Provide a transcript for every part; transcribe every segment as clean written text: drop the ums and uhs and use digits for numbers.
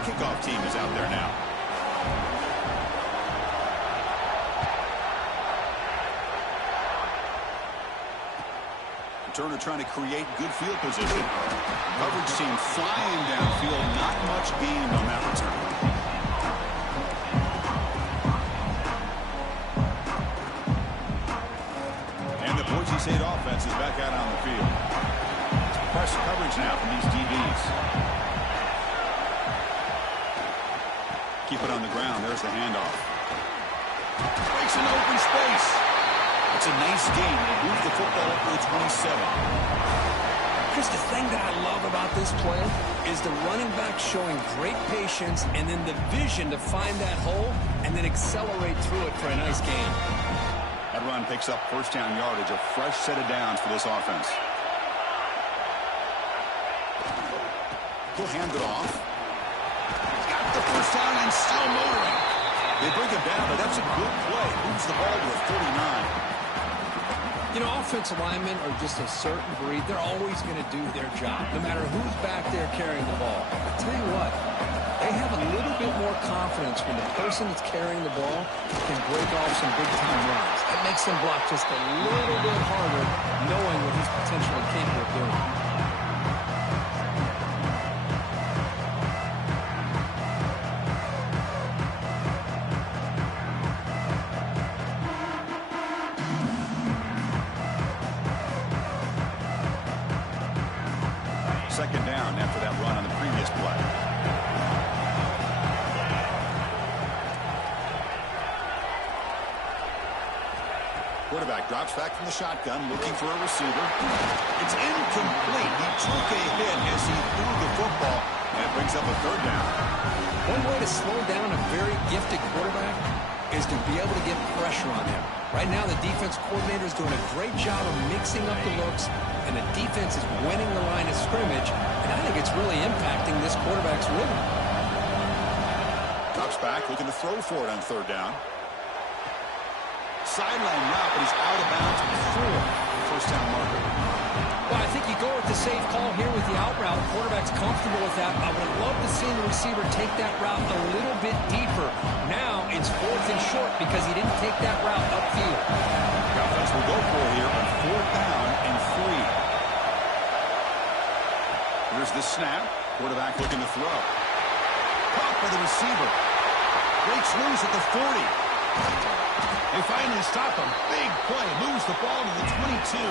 The kickoff team is out there now. Turner trying to create good field position. Coverage team flying downfield. Not much gained on that return. And the Boise State offense is back out on the field. Press coverage now from these DBs. Keep it on the ground. There's the handoff. Breaks an open space. It's a nice game. They move the football up to the 27. Chris, the thing that I love about this play is the running back showing great patience and then the vision to find that hole and then accelerate through it for a nice gain. That run picks up first down yardage, a fresh set of downs for this offense. He'll hand it off. Got the first down and still motoring. They bring him down, but that's a good play. Moves the ball to a 49. You know, offensive linemen are just a certain breed. They're always going to do their job, no matter who's back there carrying the ball. I tell you what, they have a little bit more confidence when the person that's carrying the ball can break off some big-time runs. It makes them block just a little bit harder, knowing what he's potentially capable of doing. Second down after that run on the previous play. Quarterback drops back from the shotgun, looking for a receiver. It's incomplete. He took a hit as he threw the football, and it brings up a third down. One way to slow down a very gifted quarterback is to be able to get pressure on him. Right now, the defense coordinator is doing a great job of mixing up the looks, and the defense is winning the line of scrimmage, and I think it's really impacting this quarterback's rhythm. Drops back, looking to throw for it on third down. Sideline route, but he's out of bounds before the first down marker. Well, I think you go with the safe call here with the out route. The quarterback's comfortable with that. I would love to see the receiver take that route a little bit deeper. Now it's fourth and short because he didn't take that route upfield. The offense will go for it here on fourth down and 3. Here's the snap. Quarterback looking to throw. Caught by the receiver. Breaks loose at the 40. They finally stop him. Big play. Moves the ball to the 22.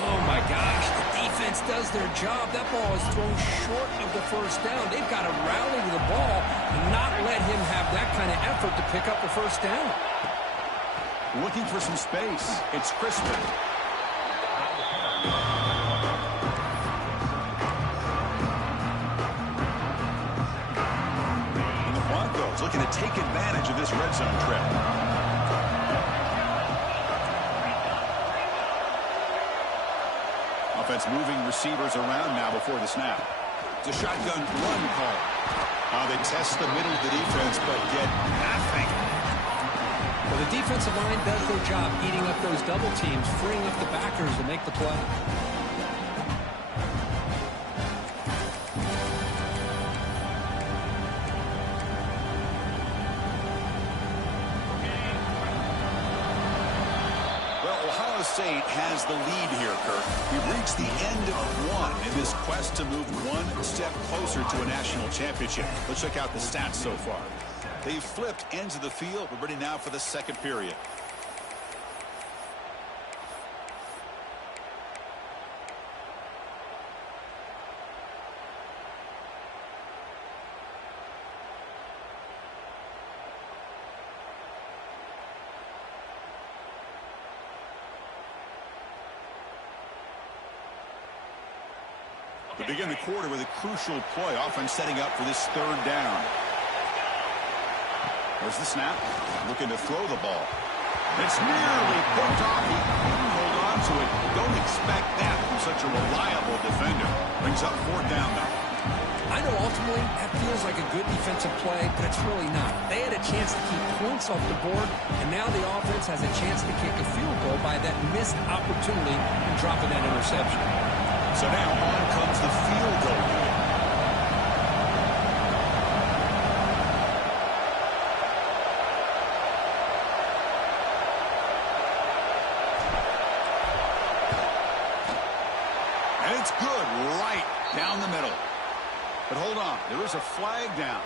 Oh, my gosh. The defense does their job. That ball is thrown short of the first down. They've got to rally to the ball and not let him have that kind of effort to pick up the first down. Looking for some space. It's Crispin. And the Broncos looking to take advantage of this red zone trip. Offense moving receivers around now before the snap. It's a shotgun run call. They test the middle of the defense, but get nothing. Well, the defensive line does their job eating up those double teams, freeing up the backers to make the play. State has the lead here, Kirk. We've reached the end of one in this quest to move one step closer to a national championship. Let's check out the stats so far. They've flipped ends of the field. We're ready now for the second period. We begin the quarter with a crucial play, offense setting up for this third down. There's the snap. Looking to throw the ball. It's nearly picked off. He couldn't hold on to it. Don't expect that from such a reliable defender. Brings up fourth down now. I know ultimately that feels like a good defensive play, but it's really not. They had a chance to keep points off the board, and now the offense has a chance to kick a field goal by that missed opportunity and dropping that interception. So now on comes the field goal unit. good right down the middle. But hold on, there is a flag down.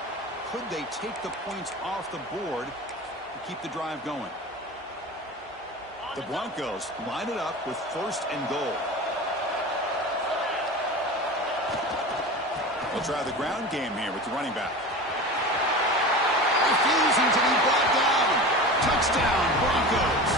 Could they take the points off the board to keep the drive going? The Broncos line it up with 1st and goal. They'll try the ground game here with the running back. Refusing to be brought down. Touchdown, Broncos.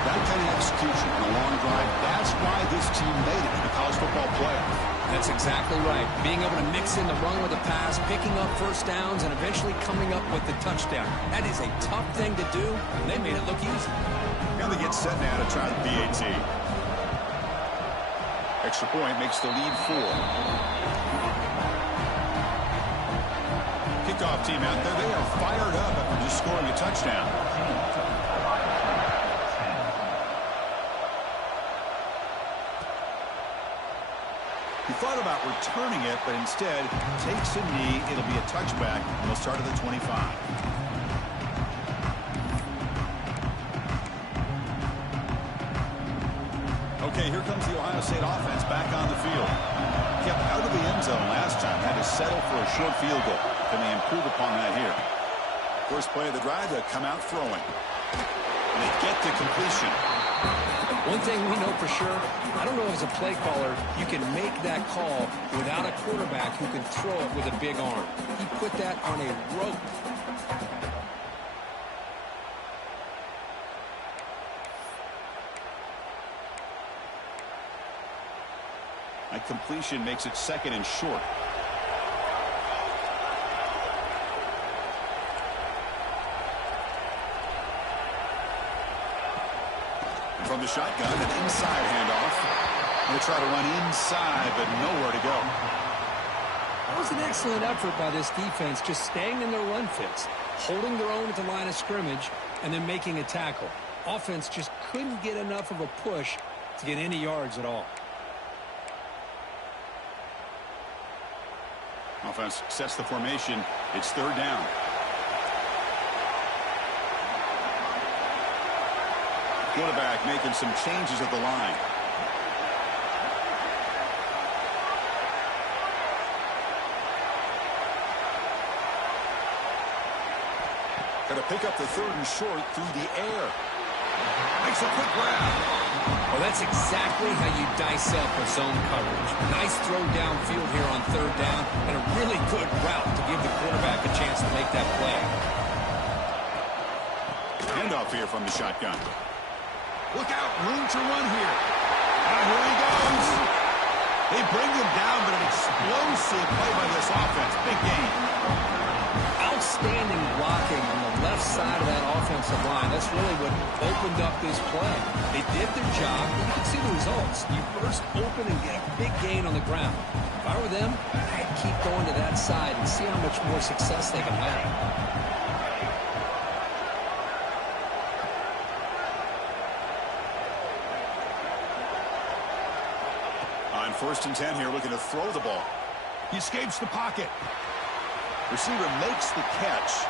That kind of execution on a long drive, that's why this team made it in the college football playoff. That's exactly right. Being able to mix in the run with the pass, picking up first downs, and eventually coming up with the touchdown. That is a tough thing to do, and they made it look easy. And they get set now to try the PAT. Extra point makes the lead 4. Kickoff team out there. They are fired up after just scoring a touchdown. He thought about returning it, but instead takes a knee. It'll be a touchback. They'll start at the 25. Okay, here comes the Ohio State offense back on the field. Kept out of the end zone last time. Had to settle for a short field goal. Can they improve upon that here? First play of the drive, they come out throwing. And they get the completion. One thing we know for sure, I don't know as a play caller, you can make that call without a quarterback who can throw it with a big arm. He put that on a rope. That completion makes it 2nd and short. From the shotgun, an inside handoff. Going to try to run inside, but nowhere to go. That was an excellent effort by this defense, just staying in their run fits, holding their own at the line of scrimmage, and then making a tackle. Offense just couldn't get enough of a push to get any yards at all. Offense sets the formation. It's 3rd down. Quarterback making some changes at the line. Got to pick up the 3rd and short through the air. Makes a quick grab. Well, that's exactly how you dice up a zone coverage. Nice throw downfield here on 3rd down, and a really good route to give the quarterback a chance to make that play. Handoff here from the shotgun. Look out, room to run here. And here he goes. They bring him down, but an explosive play by this offense. Big game. Outstanding blocking on the left side of that offensive line. That's really what opened up this play. They did their job, and you can see the results. You burst open and get a big gain on the ground. If I were them, I'd keep going to that side and see how much more success they can have. On 1st and 10 here, looking to throw the ball. He escapes the pocket. Receiver makes the catch.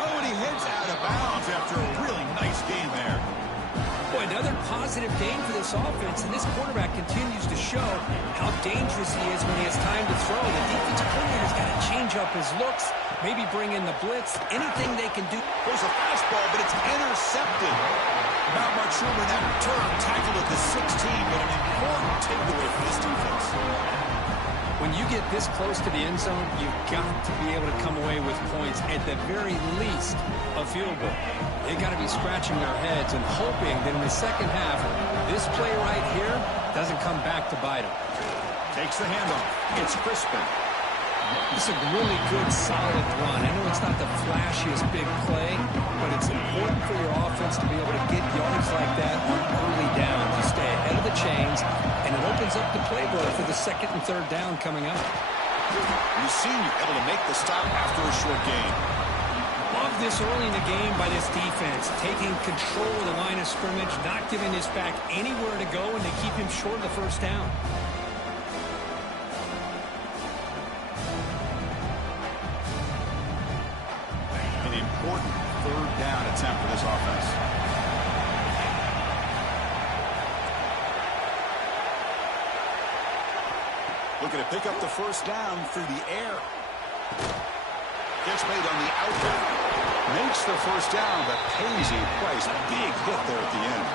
Oh, and he heads out of bounds after a really nice game there. Boy, another positive game for this offense, and this quarterback continues to show how dangerous he is when he has time to throw. The defensive coordinator's got to change up his looks, maybe bring in the blitz, anything they can do. There's a fastball, but it's intercepted. Not much room in that return. Tackled at the 16, but an important takeaway for this defense. When you get this close to the end zone, you've got to be able to come away with points, at the very least, a field goal. They've got to be scratching their heads and hoping that in the second half, this play right here doesn't come back to bite them. Takes the handoff. It's Crispin. It's a really good, solid run. I know it's not the flashiest big play, but it's important for your offense to be able to get yards like that on early downs. You stay ahead of the chains, and it opens up the playbook for the 2nd and 3rd down coming up. The senior able to make the stop after a short gain. Love this early in the game by this defense, taking control of the line of scrimmage, not giving this back anywhere to go, and they keep him short of the 1st down. Important 3rd down attempt for this offense. Looking to pick up the first down through the air. Gets made on the outlet. Makes the first down, but pays a price. Big hit there at the end.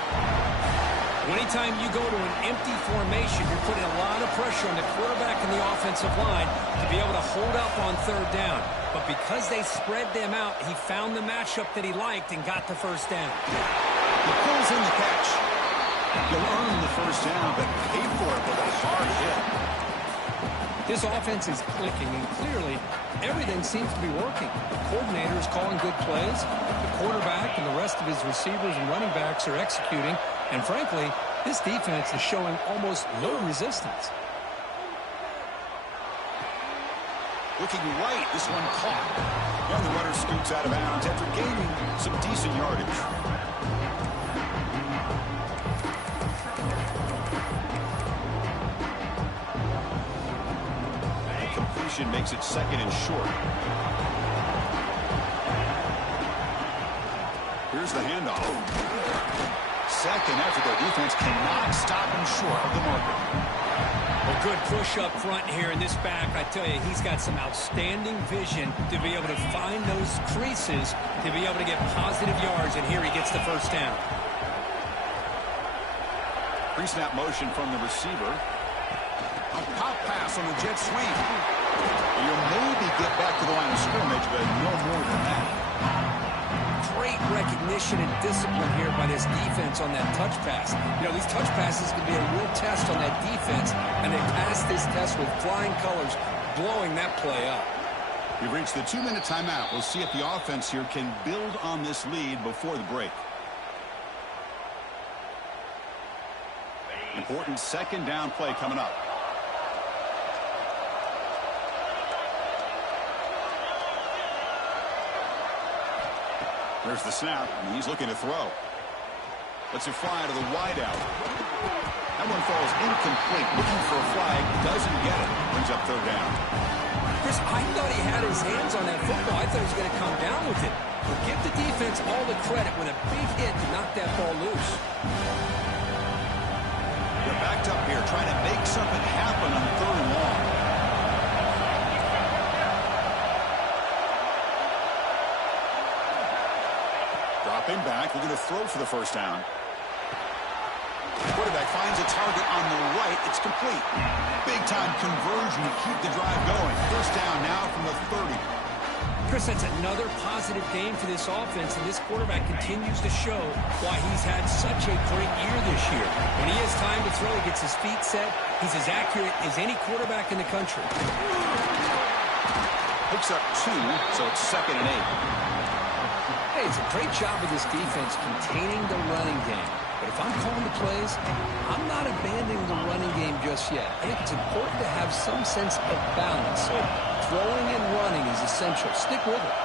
Anytime you go to an empty formation, you're putting a lot of pressure on the quarterback and the offensive line to be able to hold up on third down. But because they spread them out, he found the matchup that he liked and got the first down. He pulls in the catch. He'll earn the first down, but paid for it with a hard hit. This offense is clicking, and clearly everything seems to be working. The coordinator is calling good plays. The quarterback and the rest of his receivers and running backs are executing. And frankly, this defense is showing almost no resistance. Looking right, this one caught. And the runner scoots out of bounds after gaining some decent yardage. Completion makes it second and short. Here's the handoff. Second effort, their defense cannot stop him short of the marker. A good push up front here in this back. I tell you, he's got some outstanding vision to be able to find those creases, to be able to get positive yards, and here he gets the first down. Pre-snap motion from the receiver. A pop pass on the jet sweep. You'll maybe get back to the line of scrimmage, but no more than that. Great recognition and discipline here by this defense on that touch pass. You know, these touch passes can be a real test on that defense, and they passed this test with flying colors, blowing that play up. We've reached the 2-minute timeout. We'll see if the offense here can build on this lead before the break. Important second down play coming up. There's the snap, and he's looking to throw. Lets it fly to the wideout. That one falls incomplete. Looking for a flag, doesn't get it. Brings up third down. Chris, I thought he had his hands on that football. I thought he was going to come down with it. But give the defense all the credit when a big hit to knock that ball loose. They're backed up here, trying to make something happen on third and long. Dropping back, looking to throw for the first down. Quarterback finds a target on the right. It's complete. Big-time conversion to keep the drive going. First down now from the 30. Chris, that's another positive game for this offense, and this quarterback continues to show why he's had such a great year this year. When he has time to throw, he gets his feet set. He's as accurate as any quarterback in the country. Picks up 2, so it's second and 8. Hey, it's a great job of this defense containing the running game. But if I'm calling the plays, I'm not abandoning the running game just yet. I think it's important to have some sense of balance. So throwing and running is essential. Stick with it.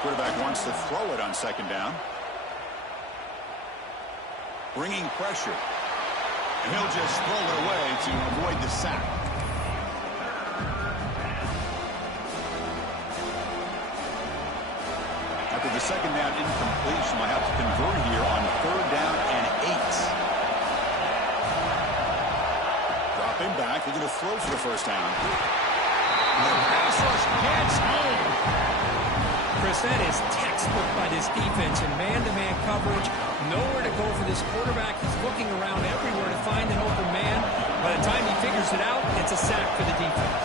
Quarterback wants to throw it on second down. Bringing pressure. And he'll just throw it away to avoid the sack. After the second down incompletion, I have to convert here on third down and 8. Dropping back, they're going to throw for the first down. The pass rush gets home. Chris, that is textbook by this defense in man-to-man coverage. Nowhere to go for this quarterback. He's looking around everywhere to find an open man. By the time he figures it out, it's a sack for the defense.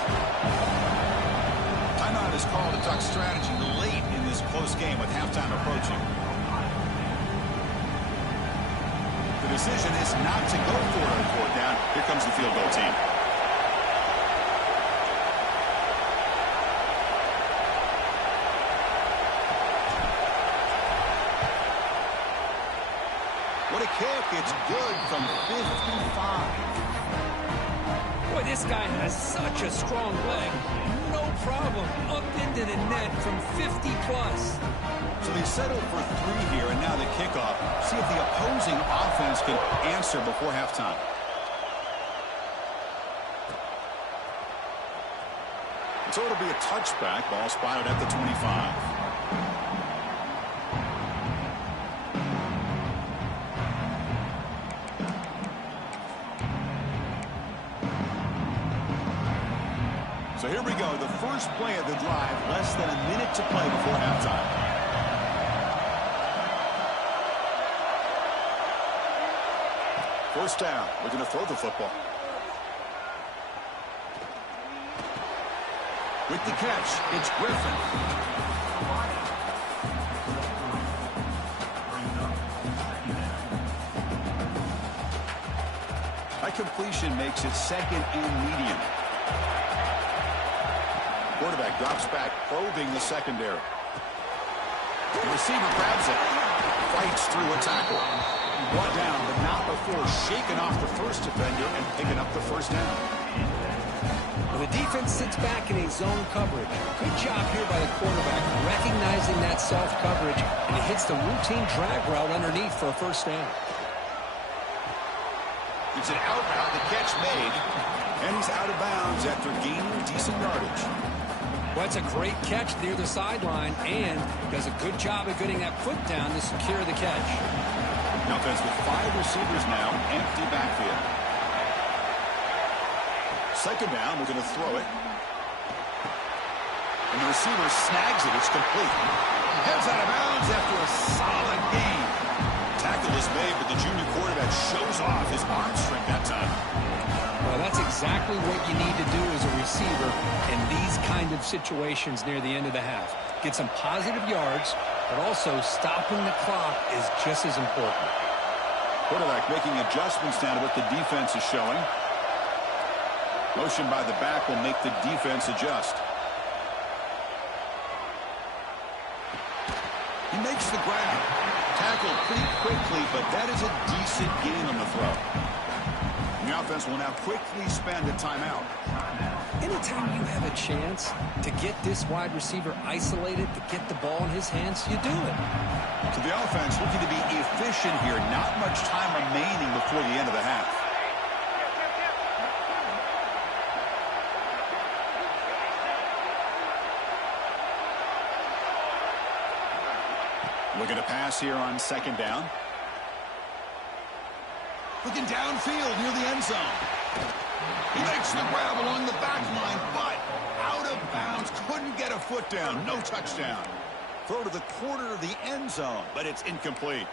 Timeout is called to talk strategy late in this close game with halftime approaching. The decision is not to go for it on fourth down. Here comes the field goal team. What a kick. It's good from 55. Boy, this guy has such a strong leg. No problem. Up into the net from 50-plus. So they settled for 3 here, and now the kickoff. See if the opposing offense can answer before halftime. So it'll be a touchback. Ball spotted at the 25. So here we go, the first play of the drive, less than a minute to play before halftime. First down, we're going to throw the football. With the catch, it's Griffin. That completion makes it second and medium. Quarterback drops back, probing the secondary. The receiver grabs it, fights through a tackle. Brought down, but not before shaking off the first defender and picking up the first down. Well, the defense sits back in a zone coverage. Good job here by the quarterback, recognizing that soft coverage, and he hits the routine drag route underneath for a first down. It's an out route, the catch made, and he's out of bounds after gaining decent yardage. Well, it's a great catch near the sideline, and does a good job of getting that foot down to secure the catch. Offense with 5 receivers now, empty backfield. Second down, we're going to throw it. And the receiver snags it, it's complete. Heads out of bounds after a solid gain. Tackle is made, but the junior quarterback shows off his arm strength that time. Well, that's exactly what you need to do as a receiver in these kind of situations near the end of the half. Get some positive yards, but also stopping the clock is just as important. Quarterback making adjustments now to what the defense is showing. Motion by the back will make the defense adjust. He makes the grab. Tackled pretty quickly, but that is a decent gain on the throw. The offense will now quickly spend a timeout. Anytime you have a chance to get this wide receiver isolated, to get the ball in his hands, you do it. So the offense looking to be efficient here. Not much time remaining before the end of the half. Looking to pass here on second down. Looking downfield near the end zone. He makes the grab along the back line, but out of bounds. Couldn't get a foot down. No touchdown. Throw to the corner of the end zone, but it's incomplete.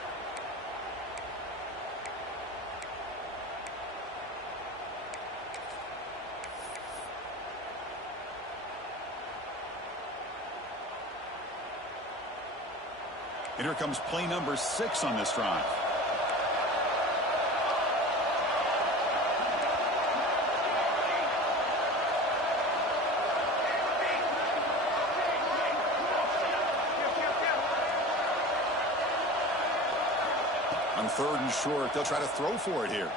And here comes play number 6 on this drive. On third and short, they'll try to throw for it here.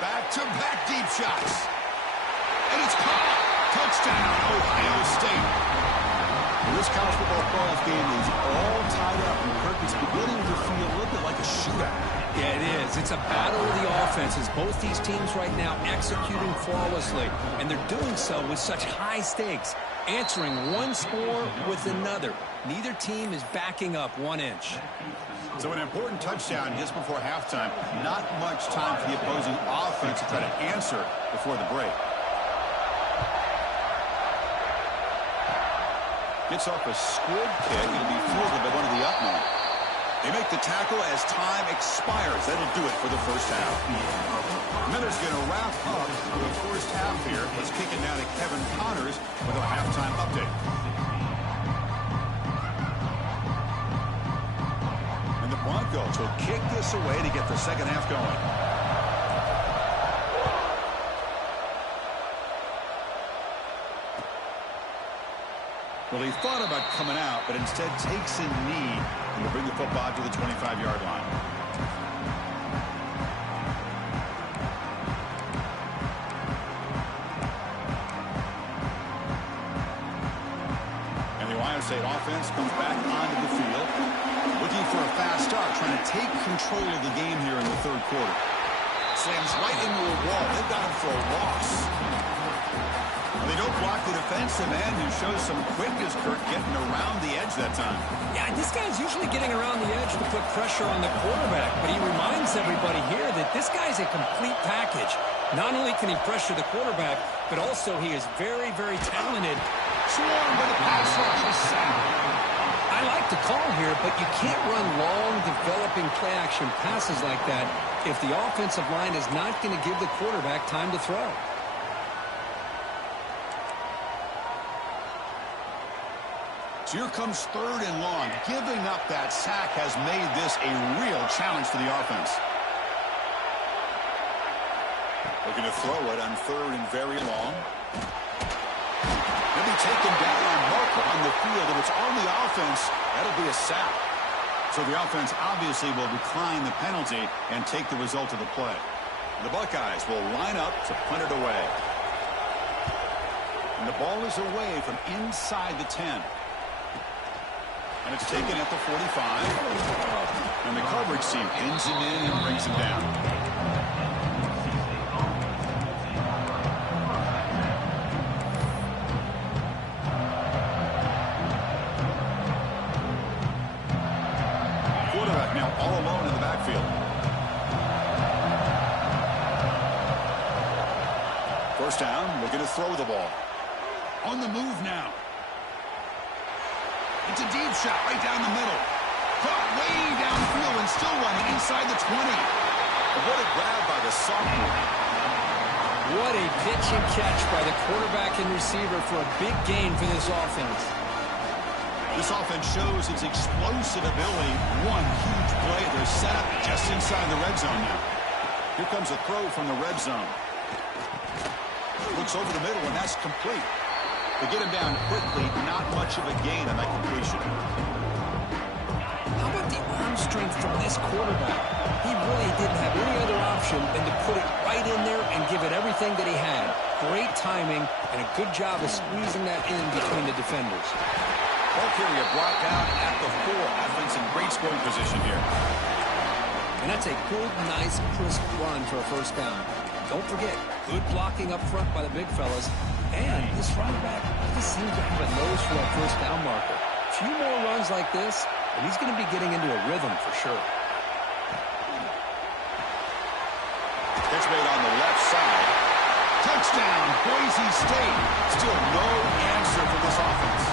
Back-to-back deep shots. And it's caught. Touchdown, Ohio State. This college football playoff game is all tied up, and Kirk is beginning to feel a little bit like a shootout. Yeah, it is. It's a battle of the offenses. Both these teams right now executing flawlessly, and they're doing so with such high stakes, answering one score with another. Neither team is backing up 1 inch. So an important touchdown just before halftime. Not much time for the opposing offense to try to answer before the break. Gets off a squib kick. It'll be fielded by one of the up men. They make the tackle as time expires. That'll do it for the first half. Miller's going to wrap up the first half here. Let's kick it now to Kevin Connors with our halftime update. And the Broncos will kick this away to get the second half going. Well, he thought about coming out, but instead takes a knee and will bring the football to the 25-yard line. And the Ohio State offense comes back onto the field, looking for a fast start, trying to take control of the game here in the third quarter. Slams right into a wall. They've got him for a loss. They don't block the defensive end, who shows some quickness, Kirk, getting around the edge that time. Yeah, this guy's usually getting around the edge to put pressure on the quarterback, but he reminds everybody here that this guy's a complete package. Not only can he pressure the quarterback, but also he is very, very talented. Swarmed by the pass rush, a sack. I like the call here, but you can't run long, developing play-action passes like that if the offensive line is not going to give the quarterback time to throw. So here comes 3rd and long. Giving up that sack has made this a real challenge for the offense. Looking to throw it on 3rd and very long. He'll be taken down on marker on the field. If it's on the offense, that'll be a sack. So the offense obviously will decline the penalty and take the result of the play. The Buckeyes will line up to punt it away. And the ball is away from inside the 10. And it's taken at the 45. And the coverage team pins him in and brings him down. Quarterback now all alone in the backfield. First down, looking to throw the ball. On the move now. It's a deep shot right down the middle. Caught way downfield and still running inside the 20. What a grab by the sophomore. What a pitch and catch by the quarterback and receiver for a big gain for this offense. This offense shows its explosive ability. One huge play. They're set up just inside the red zone now. Here comes a throw from the red zone. Looks over the middle, and that's complete. They get him down quickly, not much of a gain on that completion. How about the arm strength from this quarterback? He really didn't have any other option than to put it right in there and give it everything that he had. Great timing and a good job of squeezing that in between the defenders. Ball carrier brought down at the 4. Offense in great scoring position here. And that's a good, nice, crisp run for a first down. Don't forget, good blocking up front by the big fellas. And this running back just seems to have a nose for that first down marker. A few more runs like this, and he's going to be getting into a rhythm for sure. Catch made on the left side. Touchdown, Boise State. Still no answer for this offense.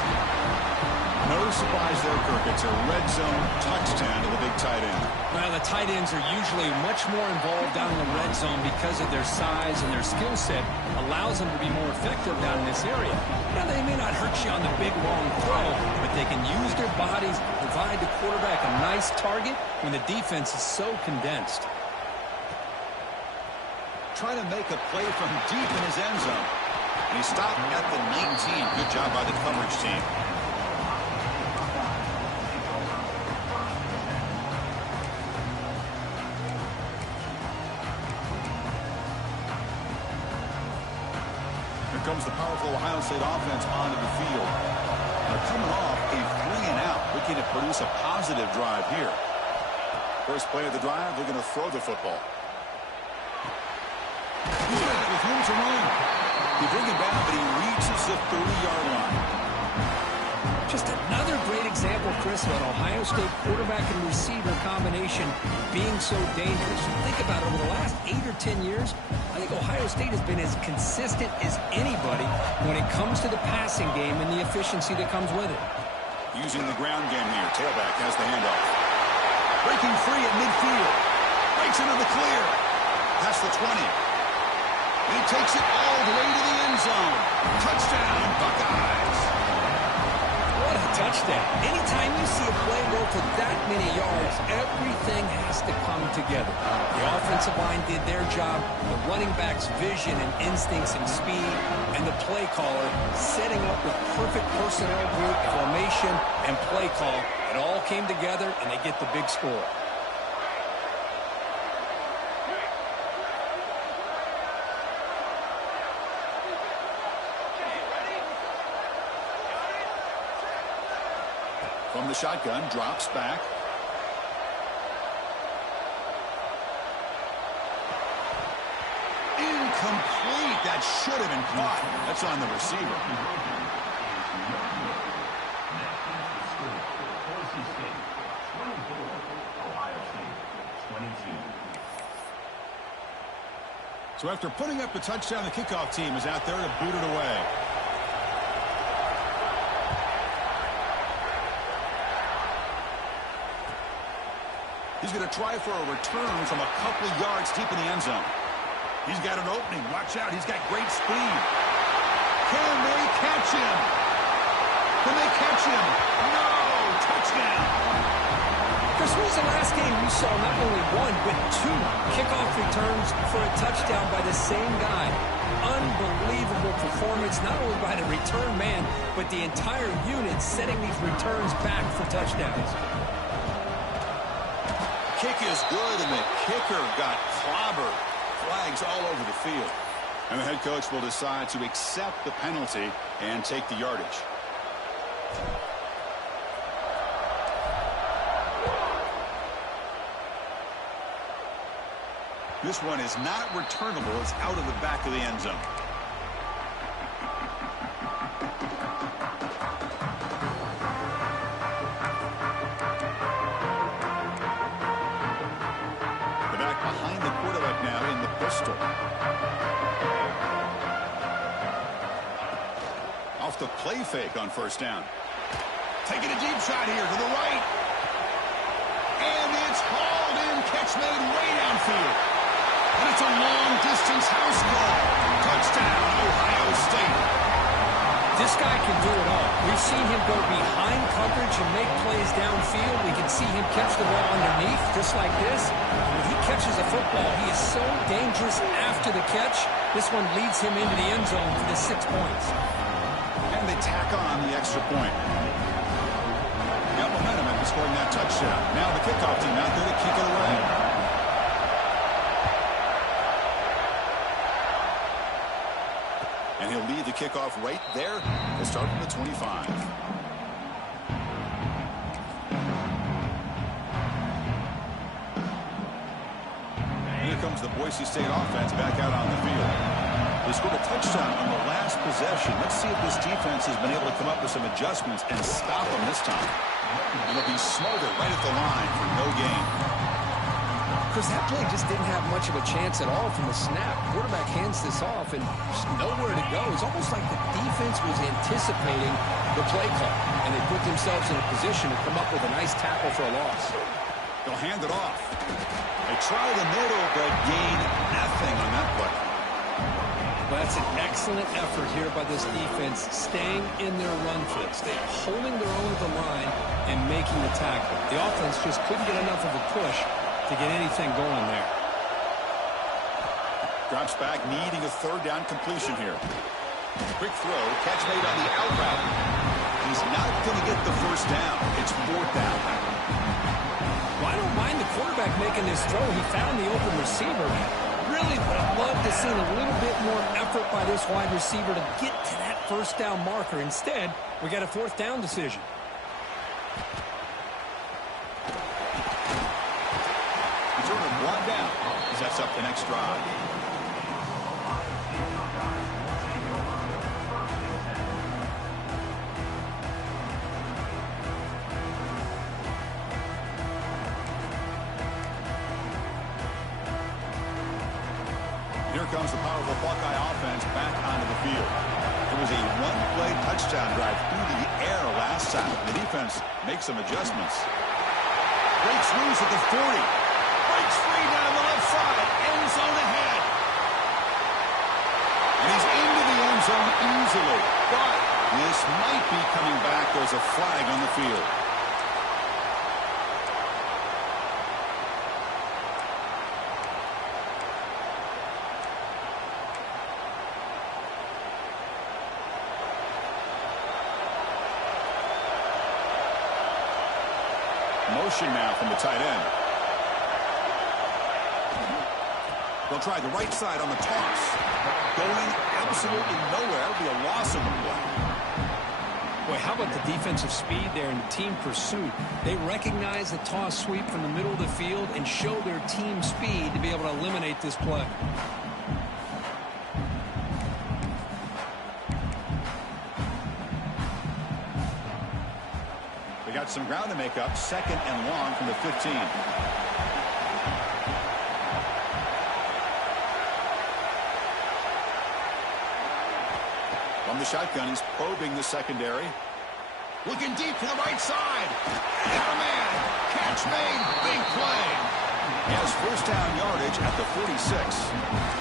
No surprise there, Kirk. It's a red zone touchdown to the big tight end. Well, the tight ends are usually much more involved down in the red zone because of their size and their skill set allows them to be more effective down in this area. Now, they may not hurt you on the big, long throw, but they can use their bodies to provide the quarterback a nice target when the defense is so condensed. Trying to make a play from deep in his end zone. And he stopped at the 19. Good job by the coverage team. Comes the powerful Ohio State offense onto the field. They're coming off a 3-and-out, looking to produce a positive drive here. First play of the drive, looking to throw the football. With room to run. They bring him down, but he reaches the 30-yard line. Just another great example, Chris, of an Ohio State quarterback and receiver combination being so dangerous. Think about it, over the last 8 or 10 years, I think Ohio State has been as consistent as anybody when it comes to the passing game and the efficiency that comes with it. Using the ground game here. Tailback has the handoff. Breaking free at midfield. Breaks into the clear. Past the 20. He takes it all the way to the end zone. Touchdown, Buckeyes. What a touchdown. Anytime you see a play go for that many yards, everything has to come together. The offensive line did their job, the running back's vision and instincts and speed, and the play caller setting up with perfect personnel group, formation, and play call. It all came together, and they get the big score. From the shotgun, drops back. Incomplete. like that should have been caught. That's on the receiver. So after putting up the touchdown, the kickoff team is out there to boot it away. He's going to try for a return from a couple of yards deep in the end zone. He's got an opening. Watch out. He's got great speed. Can they catch him? Can they catch him? No! Touchdown! Chris, when was the last game you saw not only one, but two kickoff returns for a touchdown by the same guy? Unbelievable performance, not only by the return man, but the entire unit setting these returns back for touchdowns. Kick is good, and the kicker got clobbered. Flags all over the field. And the head coach will decide to accept the penalty and take the yardage. This one is not returnable. It's out of the back of the end zone. The back behind the quarterback now in the pistol. Off the play fake on first down. Taking a deep shot here to the right. And it's hauled in. Catch made way downfield. And it's a long-distance house call. Touchdown, Ohio State. This guy can do it all. We've seen him go behind coverage and make plays downfield. We can see him catch the ball underneath, just like this. When he catches a football, he is so dangerous after the catch. This one leads him into the end zone for the 6 points. And they tack on the extra point. Got momentum after scoring that touchdown. Now the kickoff team out there to kick it away. And he'll lead the kickoff right there. He'll start from the 25. And here comes the Boise State offense back out on the field. They scored a touchdown on the last possession. Let's see if this defense has been able to come up with some adjustments and stop them this time. And they'll be smothered right at the line for no gain. Because that play just didn't have much of a chance at all from the snap. Quarterback hands this off and just nowhere to go. It's almost like the defense was anticipating the play call, and they put themselves in a position to come up with a nice tackle for a loss. They'll hand it off. They try the middle, but gain nothing on that play. Well, that's an excellent effort here by this defense, staying in their run fits. They're holding their own at the line and making the tackle. The offense just couldn't get enough of a push to get anything going there. Drops back, needing a third down completion here. Quick throw, catch made on the out route. He's not going to get the first down. It's fourth down. Well, I don't mind the quarterback making this throw. He found the open receiver. Really would have loved to see a little bit more effort by this wide receiver to get to that first down marker. Instead, we got a fourth down decision. Brought down. He sets up the next drive. Here comes the powerful Buckeye offense back onto the field. It was a one-play touchdown drive through the air last time. The defense makes some adjustments. Breaks loose at the 40. Breaks free down the left side. End zone ahead. And he's into the end zone easily. But this might be coming back. There's a flag on the field. Motion now from the tight end. They'll try the right side on the toss. Going absolutely nowhere. It'll be a loss of the play. Boy, how about the defensive speed there and the team pursuit? They recognize the toss sweep from the middle of the field and show their team speed to be able to eliminate this play. They got some ground to make up. 2nd and long from the 15. From the shotgun, he's probing the secondary. Looking deep to the right side. Got a man. Catch made. Big play. He has first down yardage at the 46.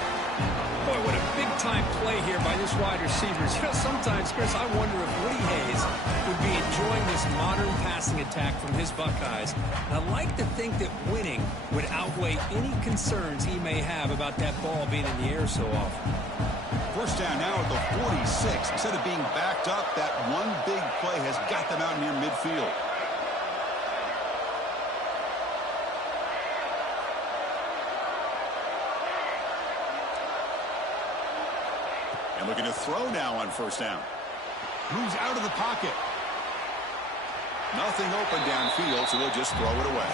Boy, what a big-time play here by this wide receivers. You know, sometimes, Chris, I wonder if Woody Hayes would be enjoying this modern passing attack from his Buckeyes. And I like to think that winning would outweigh any concerns he may have about that ball being in the air so often. First down now at the 46. Instead of being backed up, that one big play has got them out near midfield. And looking to throw now on first down. Moves out of the pocket. Nothing open downfield, so they'll just throw it away.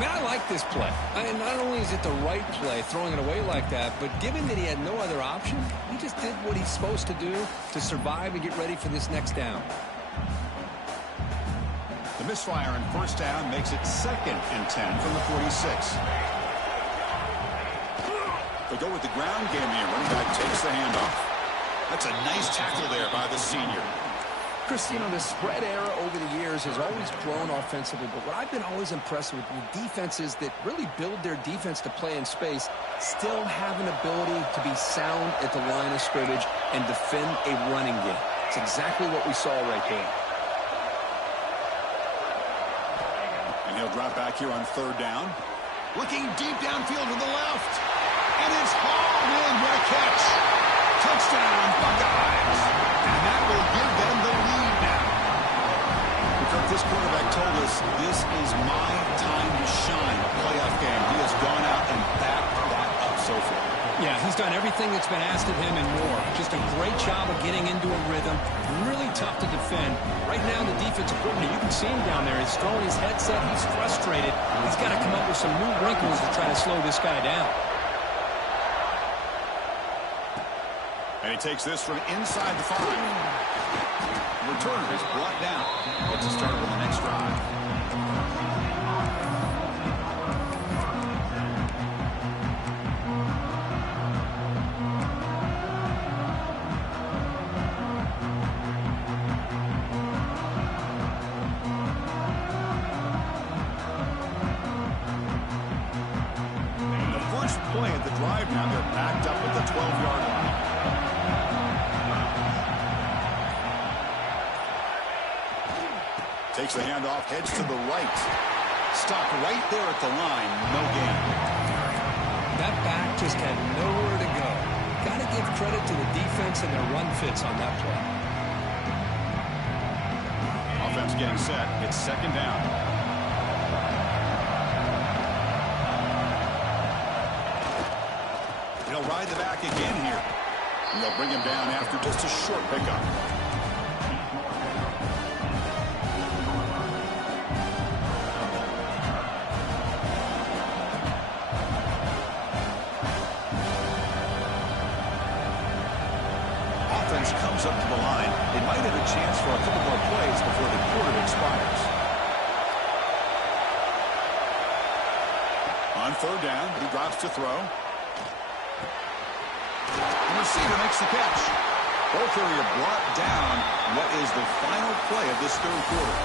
Man, I like this play. And not only is it the right play, throwing it away like that, but given that he had no other option, he just did what he's supposed to do to survive and get ready for this next down. The misfire on first down makes it 2nd and 10 from the 46. They go with the ground game here. Running back takes the handoff. That's a nice tackle there by the senior. Chris, you know, the spread era over the years has always grown offensively, but what I've been always impressed with defenses that really build their defense to play in space still have an ability to be sound at the line of scrimmage and defend a running game. It's exactly what we saw right there. And he'll drop back here on 3rd down. Looking deep downfield to the left. And it's hauled in. What a catch. Touchdown, Buckeyes. And that will give them the lead now. Because this quarterback told us this is my time to shine. A playoff game. He has gone out and backed that up so far. Yeah, he's done everything that's been asked of him and more. Just a great job of getting into a rhythm. Really tough to defend. Right now, the defensive coordinator, you can see him down there. He's throwing his headset. He's frustrated. He's got to come up with some new wrinkles to try to slow this guy down. And he takes this from inside the 5. Returner is brought down. Gets a start on the next drive. The first play of the drive now, they're backed up at the 12-yard line. Takes the handoff, heads to the right. Stopped right there at the line. No gain. That back just had nowhere to go. Got to give credit to the defense and their run fits on that play. Offense getting set. It's 2nd down. He'll ride the back again here. And they'll bring him down after just a short pickup. Comes up to the line. They might have a chance for a couple more plays before the quarter expires. On 3rd down, he drops to throw. The receiver makes the catch. Ball carrier brought down. What is the final play of this 3rd quarter?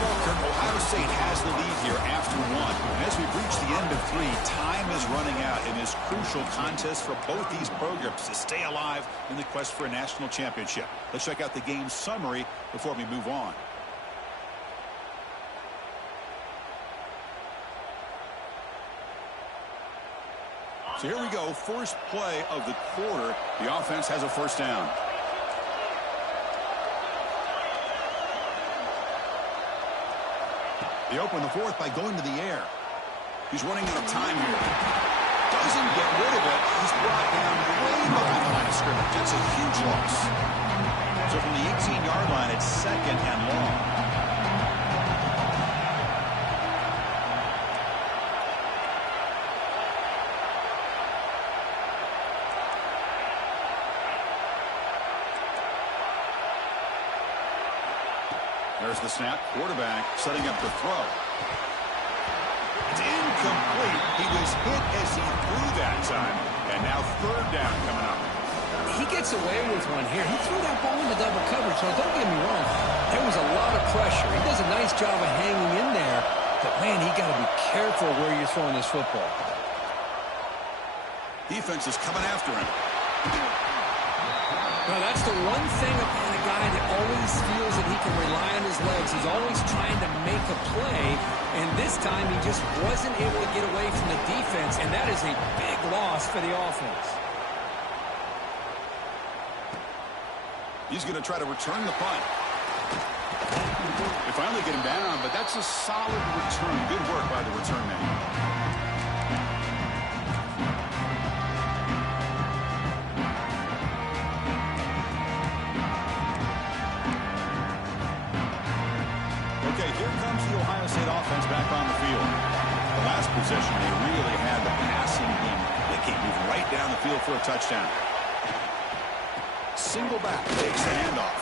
Well, Kirk, Ohio State has the lead here after 1. And as we've reached the end of 3, time is running out in this crucial contest for both these programs to stay alive in the quest for a national championship. Let's check out the game summary before we move on. So here we go. First play of the quarter. The offense has a first down. They open the 4th by going to the air. He's running out of time here. Doesn't get rid of it. He's brought down way behind the line of scrimmage. That's a huge loss. So from the 18-yard line, it's 2nd and long. There's the snap. Quarterback setting up the throw. It's incomplete. He was hit as he threw that time. And now third down coming up. He gets away with one here. He threw that ball into double coverage. So don't get me wrong. There was a lot of pressure. He does a nice job of hanging in there. But, man, you got to be careful where you're throwing this football. Defense is coming after him. Well, that's the one thing about a guy that always feels that he can rely on his legs. He's always trying to make a play, and this time he just wasn't able to get away from the defense, and that is a big loss for the offense. He's going to try to return the punt. They finally get him down, but that's a solid return. Good work by the return man. Here comes the Ohio State offense back on the field. The last possession, they really had the passing game. They can't move right down the field for a touchdown. Single back takes the handoff.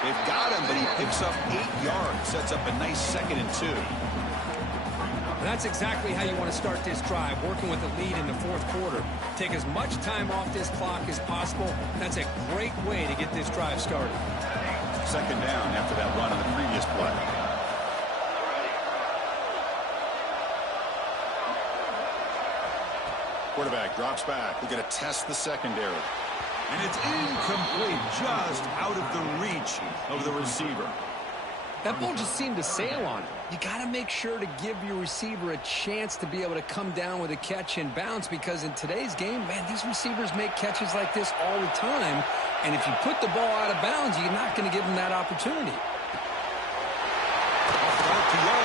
They've got him, but he picks up 8 yards. Sets up a nice 2nd and 2. That's exactly how you want to start this drive, working with a lead in the fourth quarter. Take as much time off this clock as possible. That's a great way to get this drive started. 2nd down after that run on the previous play. Quarterback drops back. We're going to test the secondary. And it's incomplete, just out of the reach of the receiver. That ball just seemed to sail on it. You got to make sure to give your receiver a chance to be able to come down with a catch and bounce, because in today's game, man, these receivers make catches like this all the time. And if you put the ball out of bounds, you're not going to give them that opportunity.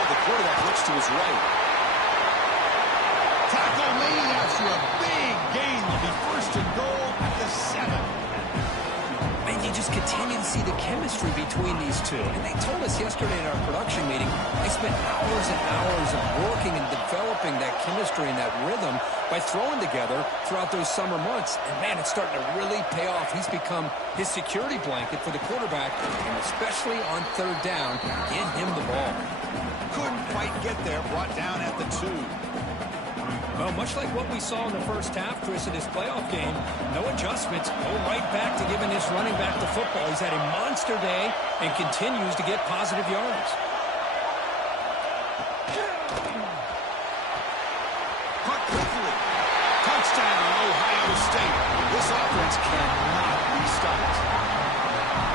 The quarterback looks to his right. Tackle made after a big gain. Will be 1st and goal at the 7. And you just continue to see the chemistry between these two. And they told us yesterday in our production meeting, they spent hours and hours of working and developing that chemistry and that rhythm by throwing together throughout those summer months. And, man, it's starting to really pay off. He's become his security blanket for the quarterback, and especially on 3rd down, get him the ball. Couldn't quite get there, brought down at the 2. Well, much like what we saw in the first half, Chris, in this playoff game, no adjustments, go right back to giving his running back the football. He's had a monster day and continues to get positive yards. Caught quickly. Touchdown, Ohio State. This offense cannot be stopped.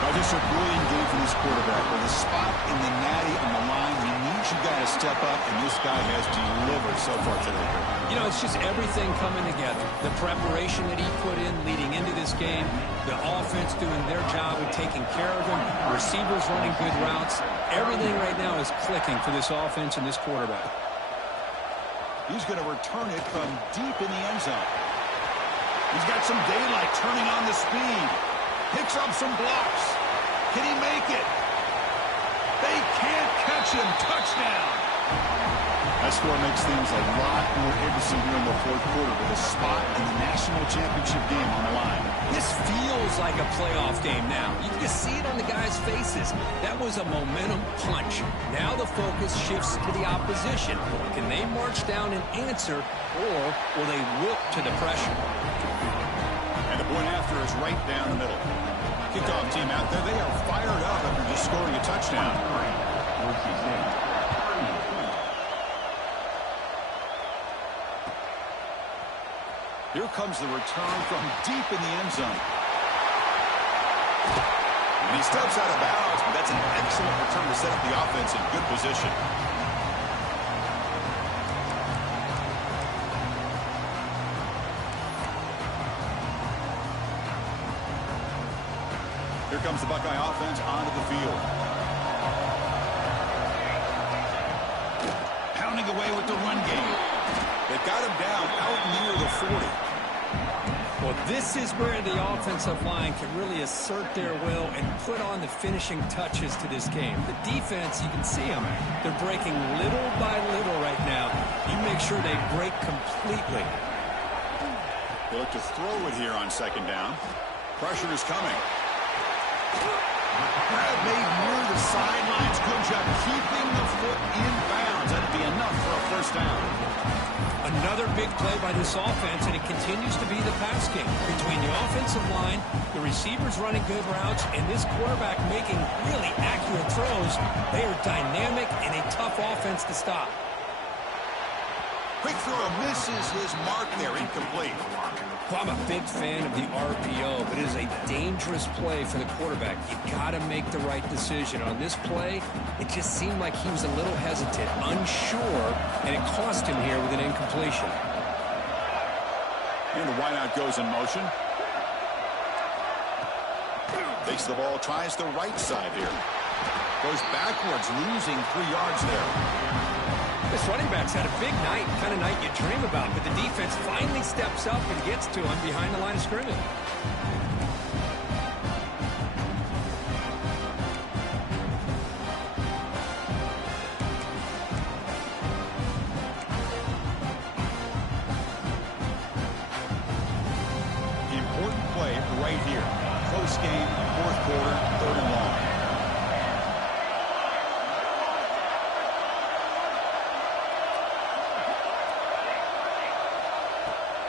Now, just a brilliant game for this quarterback. With a spot in the natty on the line, he needs you guys to step up, and this guy has delivered so far today. You know, it's just everything coming together. The preparation that he put in leading into this game, the offense doing their job of taking care of him, receivers running good routes. Everything right now is clicking for this offense and this quarterback. He's going to return it from deep in the end zone. He's got some daylight turning on the speed. Picks up some blocks. Can he make it? They can't catch him. Touchdown. That score makes things a lot more interesting here in the fourth quarter with a spot in the national championship game on the line. This feels like a playoff game now. You can just see it on the guys' faces. That was a momentum punch. Now the focus shifts to the opposition. Can they march down and answer, or will they wilt to the pressure? And the point after is right down the middle. Kickoff team out there. They are fired up after just scoring a touchdown. Here comes the return from deep in the end zone. And he steps out of bounds, but that's an excellent return to set up the offense in good position. Here comes the Buckeye offense onto the field. Pounding away with the run game. They've got him down out near the 40. Well, this is where the offensive line can really assert their will and put on the finishing touches to this game. The defense, you can see them. They're breaking little by little right now. You make sure they break completely. They look to throw it here on 2nd down. Pressure is coming. Grab made near the sideline. job keeping the foot in bounds. That'd be enough for a first down. Another big play by this offense, and it continues to be the pass game. Between the offensive line, the receivers running good routes, and this quarterback making really accurate throws, they are dynamic and a tough offense to stop. Quick throw misses his mark there, incomplete. Well, I'm a big fan of the RPO, but it is a dangerous play for the quarterback. You got to make the right decision. On this play, it just seemed like he was a little hesitant, unsure, and it cost him here with an incompletion. And the wideout goes in motion. Takes the ball, tries the right side here. Goes backwards, losing 3 yards there. This running back's had a big night, kind of night you dream about, but the defense finally steps up and gets to him behind the line of scrimmage. Important play right here. Close game, 4th quarter, 3rd and long.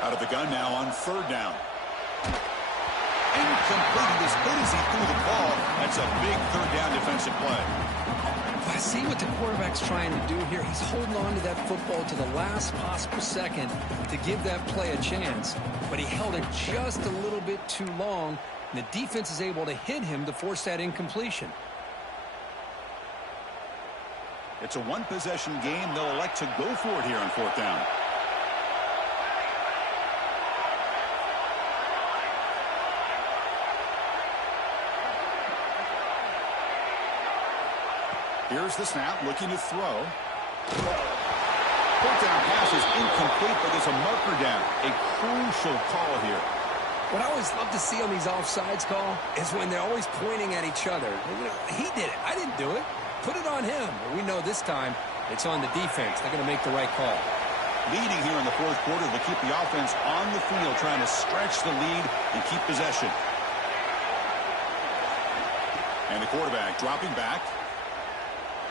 Out of the gun now on 3rd down. Incomplete. As good as he threw the ball, that's a big 3rd down defensive play. I see what the quarterback's trying to do here. He's holding on to that football to the last possible second to give that play a chance. But he held it just a little bit too long, and the defense is able to hit him to force that incompletion. It's a one-possession game. They'll elect to go for it here on 4th down. Here's the snap, looking to throw. 4th down pass is incomplete, but there's a marker down. A crucial call here. What I always love to see on these offsides call is when they're always pointing at each other. You know, he did it. I didn't do it. Put it on him. We know this time it's on the defense. They're going to make the right call. Leading here in the 4th quarter to keep the offense on the field, trying to stretch the lead and keep possession. And the quarterback dropping back.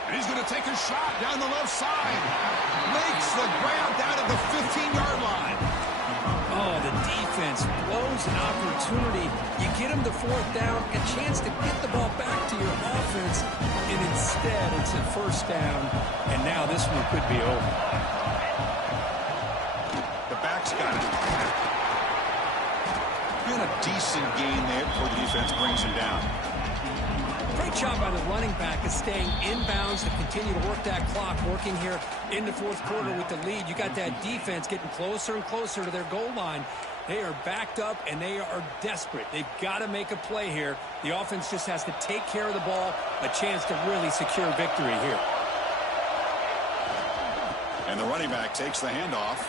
And he's going to take a shot down the left side. Makes the grab down at the 15-yard line. Oh, the defense blows an opportunity. You get him to 4th down, a chance to get the ball back to your offense, and instead it's a 1st down, and now this one could be over. The back's got it. Been a decent gain there before the defense brings him down. Great job by the running back of staying inbounds to continue to work that clock, working here in the 4th quarter with the lead. You got that defense getting closer and closer to their goal line. They are backed up, and they are desperate. They've got to make a play here. The offense just has to take care of the ball, a chance to really secure victory here. And the running back takes the handoff.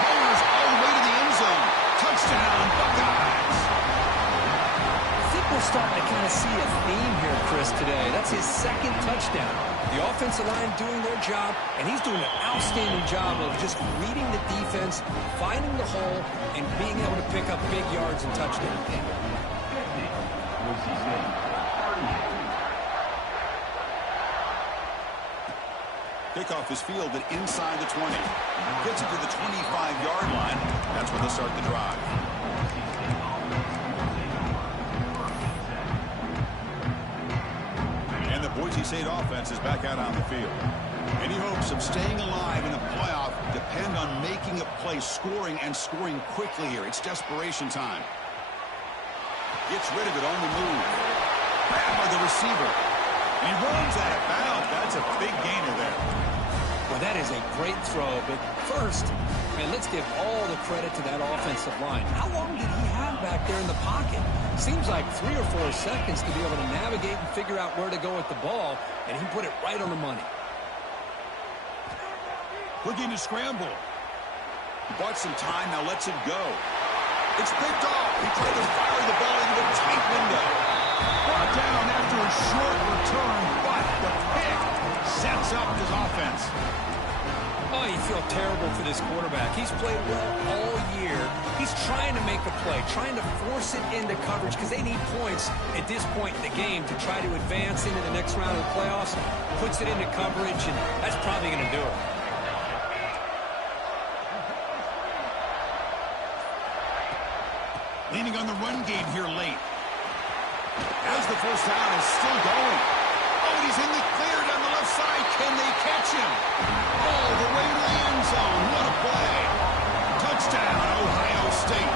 Fires all the way to the end zone. Touchdown, Buckeyes. We're starting to kind of see a theme here, Chris, today. That's his 2nd touchdown. The offensive line doing their job, and he's doing an outstanding job of just reading the defense, finding the hole, and being able to pick up big yards and touchdowns. Kickoff is fielded inside the 20. Gets it to the 25-yard line. That's where they'll start the drive. Boise State offense is back out on the field. Any hopes of staying alive in a playoff depend on making a play, scoring, and scoring quickly here. It's desperation time. Gets rid of it on the move. Grabbed by the receiver. And he runs out of bounds. That's a big gainer there. Well, that is a great throw. But first, man, let's give all the credit to that offensive line. How long did he have back there in the pocket? Seems like 3 or 4 seconds to be able to navigate and figure out where to go with the ball, and he put it right on the money. Looking to scramble. He bought some time, now lets it go. It's picked off. He tried to fire the ball into a tight window. Brought down after a short return, but the pick sets up his offense. Oh, you feel look terrible for this quarterback. He's played well all year. He's trying to make a play, trying to force it into coverage because they need points at this point in the game to try to advance into the next round of the playoffs. Puts it into coverage, and that's probably going to do it. Leaning on the run game here late. As the first down is still going. Oh, he's in the clear down the left side. Can they catch him? All the way to the end zone. What a play. Touchdown, Ohio State.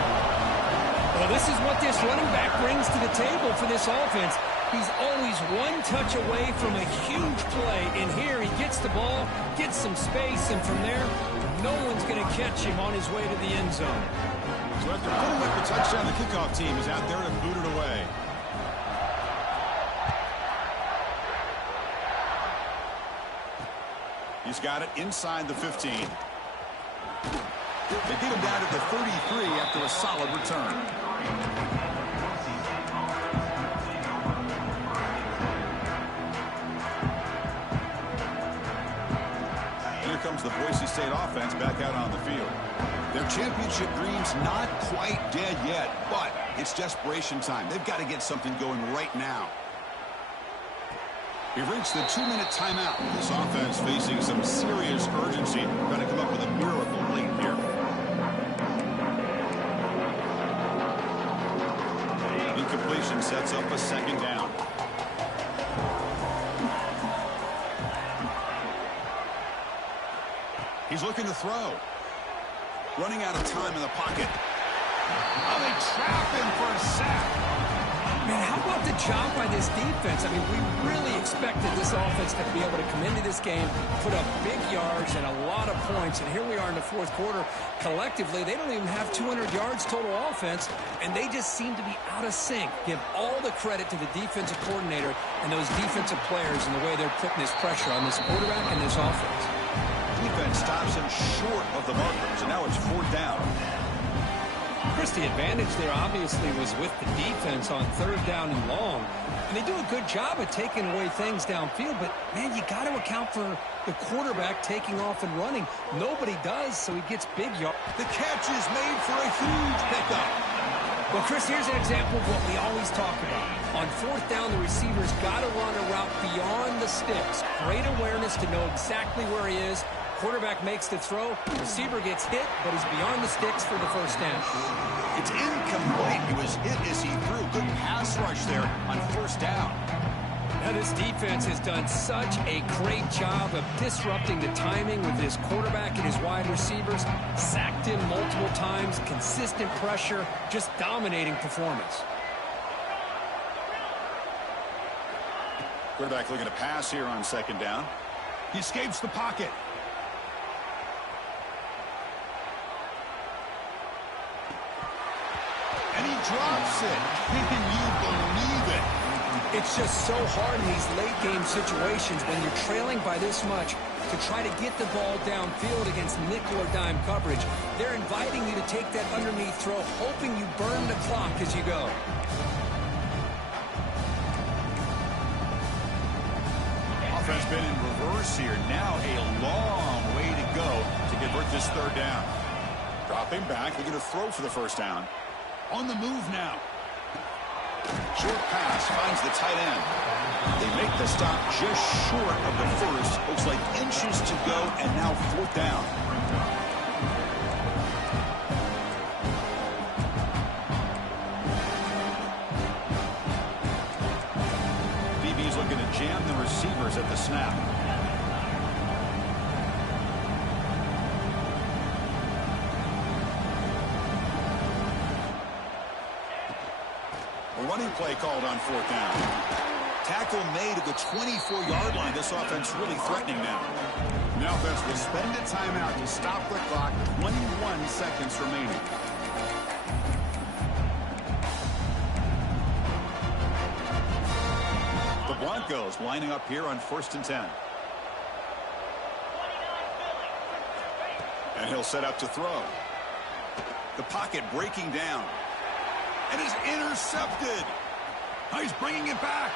Well, this is what this running back brings to the table for this offense. He's always one touch away from a huge play. And here he gets the ball, gets some space, and from there, no one's going to catch him on his way to the end zone. So after putting up the touchdown, the kickoff team is out there to boot it away. He's got it inside the 15. They get him down to the 33 after a solid return. Here comes the Boise State offense back out on the field. Their championship dream's not quite dead yet, but it's desperation time. They've got to get something going right now. We've reached the 2-minute timeout. This offense facing some serious urgency. Trying to come up with a miracle late here. Incompletion sets up a second down. He's looking to throw. Running out of time in the pocket. Oh, they trap him for a sack. Man, how about the job by this defense? I mean, we really expected this offense to be able to come into this game, put up big yards and a lot of points, and here we are in the fourth quarter. Collectively, they don't even have 200 yards total offense, and they just seem to be out of sync. Give all the credit to the defensive coordinator and those defensive players and the way they're putting this pressure on this quarterback and this offense. Defense stops him short of the markers, and now it's fourth down. Chris, the advantage there obviously was with the defense on third down and long. And they do a good job of taking away things downfield, but, man, you got to account for the quarterback taking off and running. Nobody does, so he gets big yards. The catch is made for a huge pickup. Well, Chris, here's an example of what we always talk about. On fourth down, the receiver's got to run a route beyond the sticks. Great awareness to know exactly where he is. Quarterback makes the throw. Receiver gets hit, but he's beyond the sticks for the first down. It's incomplete. He was hit as he threw. Good pass rush there on first down. Now, this defense has done such a great job of disrupting the timing with his quarterback and his wide receivers. Sacked him multiple times, consistent pressure, just dominating performance. Quarterback looking to pass here on second down. He escapes the pocket. And he drops it. Can you believe it? It's just so hard in these late-game situations when you're trailing by this much to try to get the ball downfield against nickel or dime coverage. They're inviting you to take that underneath throw, hoping you burn the clock as you go. Offense been in reverse here. Now a long way to go to convert this third down. Dropping back, looking to throw for the first down. On the move now. Short pass finds the tight end. They make the stop just short of the first. Looks like inches to go, and now fourth down. DB's looking to jam the receivers at the snap. Running play called on fourth down. Tackle made at the 24-yard line. This offense really threatening now. The offense will spend a timeout to stop the clock. 21 seconds remaining. The Broncos lining up here on 1st and 10. And he'll set up to throw. The pocket breaking down. And is intercepted. Oh, he's bringing it back.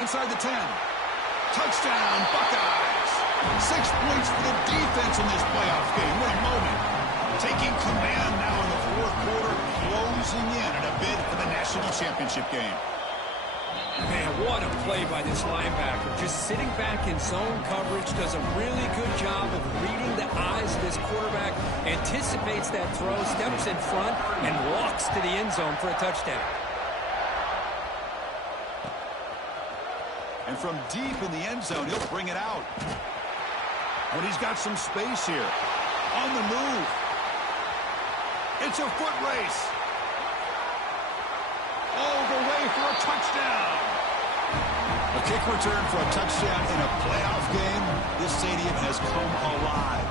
Inside the 10. Touchdown, Buckeyes. 6 points for the defense in this playoff game. What a moment. Taking command now in the fourth quarter, closing in a bid for the national championship game. Man, what a play by this linebacker. Just sitting back in zone coverage, does a really good job of reading the eyes of this quarterback, anticipates that throw, steps in front, and walks to the end zone for a touchdown. And from deep in the end zone, he'll bring it out. But he's got some space here. On the move. It's a foot race. All the way for a touchdown. A kick return for a touchdown in a playoff game. This stadium has come alive.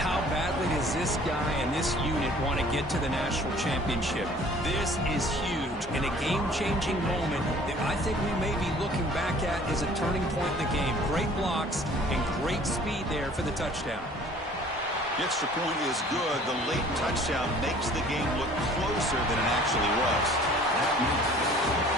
How badly does this guy and this unit want to get to the national championship? This is huge and a game-changing moment that I think we may be looking back at as a turning point in the game. Great blocks and great speed there for the touchdown. The extra point is good. The late touchdown makes the game look closer than it actually was.